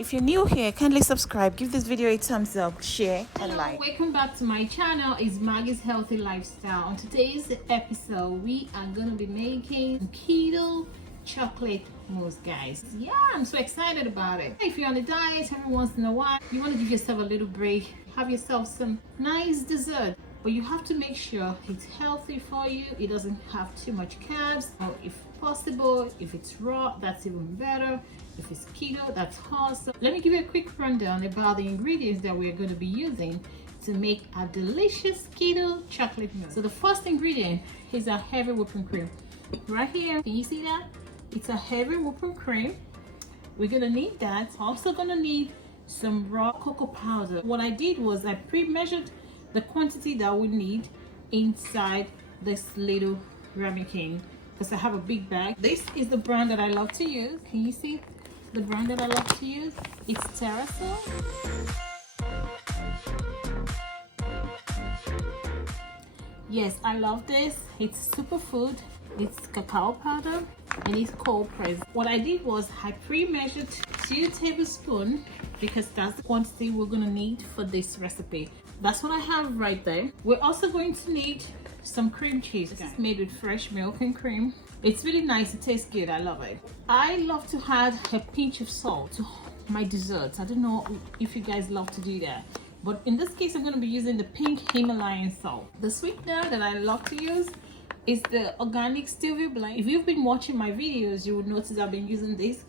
If you're new here, kindly subscribe, give this video a thumbs up, share and Hello, like. welcome back to my channel. It's Maggie's Healthy Lifestyle. On today's episode, we are going to be making keto chocolate mousse, guys. Yeah, I'm so excited about it. If you're on a diet every once in a while, you want to give yourself a little break, have yourself some nice dessert. But you have to make sure it's healthy for you. It doesn't have too much carbs. Or if possible, if it's raw, that's even better. If it's keto, that's awesome. Let me give you a quick rundown about the ingredients that we're going to be using to make a delicious keto chocolate mousse. So the first ingredient is a heavy whipping cream. Right here, can you see that? It's a heavy whipping cream. We're going to need that. Also going to need some raw cocoa powder. What I did was I pre-measured the quantity that we need inside this little ramekin because I have a big bag. This is the brand that I love to use. Can you see the brand that I love to use? It's Terraso. Yes, I love this. It's superfood. It's cacao powder and it's cold pressed. What I did was I pre-measured 2 tablespoons because that's the quantity we're gonna need for this recipe. That's what I have right there. We're also going to need some cream cheese. This is made with fresh milk and cream. It's really nice, it tastes good, I love it. I love to add a pinch of salt to my desserts. I don't know if you guys love to do that, but in this case I'm going to be using the pink Himalayan salt. The sweetener that I love to use is the organic Stevia blend. If you've been watching my videos, you would notice I've been using this.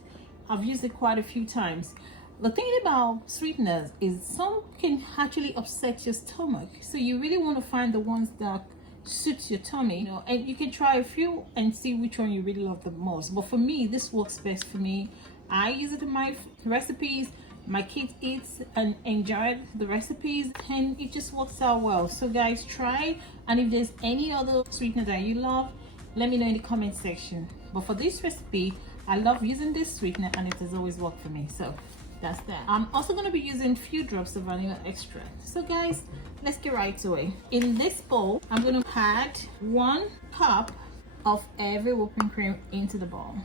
I've used it quite a few times. The thing about sweeteners is some can actually upset your stomach, so you really want to find the ones that suits your tummy, you know, and you can try a few and see which one you really love the most. But for me, this works best for me. I use it in my recipes. My kids eat and enjoy the recipes, and it just works out well. So guys, try, and if there's any other sweetener that you love, let me know in the comment section. But for this recipe, I love using this sweetener and it has always worked for me. So that's that. I'm also going to be using a few drops of vanilla extract. So guys, let's get right to it. In this bowl, I'm going to add 1 cup of every whipping cream into the bowl.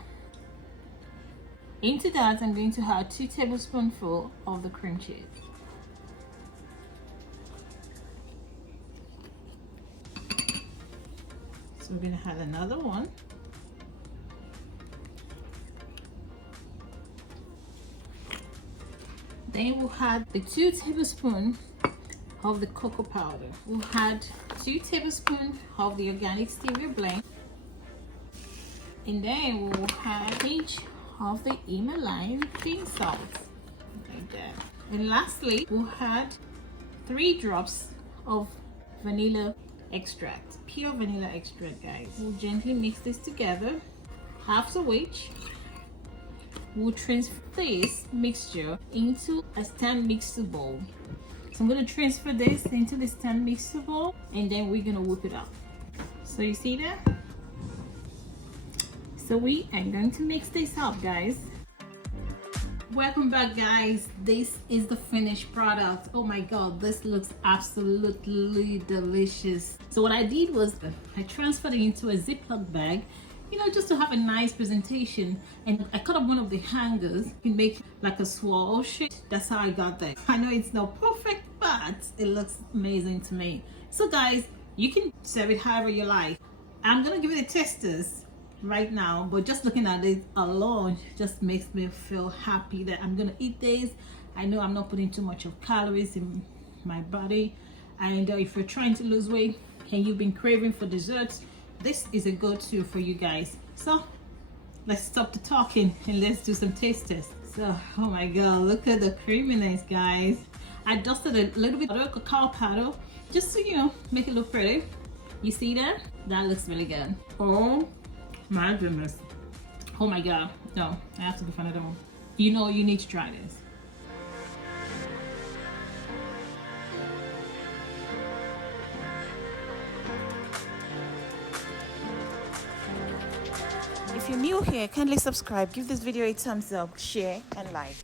Into that, I'm going to add 2 tablespoonfuls of the cream cheese. So we're going to add another one. Then we'll add the 2 tablespoons of the cocoa powder. We'll add 2 tablespoons of the organic stevia blend. And then we'll add a pinch of the Himalayan pink salt. Like that. And lastly, we'll add 3 drops of vanilla extract. Pure vanilla extract, guys. We'll gently mix this together. After which, we'll transfer this mixture into a stand mixer bowl. So I'm going to transfer this into the stand mixer bowl and then we're going to whip it up. So you see that? So we are going to mix this up, guys. Welcome back, guys. This is the finished product. Oh my god, this looks absolutely delicious. So what I did was I transferred it into a Ziploc bag, you know, just to have a nice presentation, and I cut up one of the hangers to make like a swirl shape. That's how I got that. I know it's not perfect, but it looks amazing to me. So guys, you can serve it however you like. I'm gonna give it a taste test right now, but just looking at it alone just makes me feel happy that I'm gonna eat this. I know I'm not putting too much of calories in my body, and if you're trying to lose weight and you've been craving for desserts, this is a go-to for you guys. So let's stop the talking and let's do some taste tests. So, oh my god, look at the creaminess, guys. I dusted a little bit of cacao powder just to, you know, make it look pretty. You see that? That looks really good. Oh my goodness. Oh my god. No, I have to be fun at all. You know, you need to try this. If you're new here, kindly subscribe, give this video a thumbs up, share and like.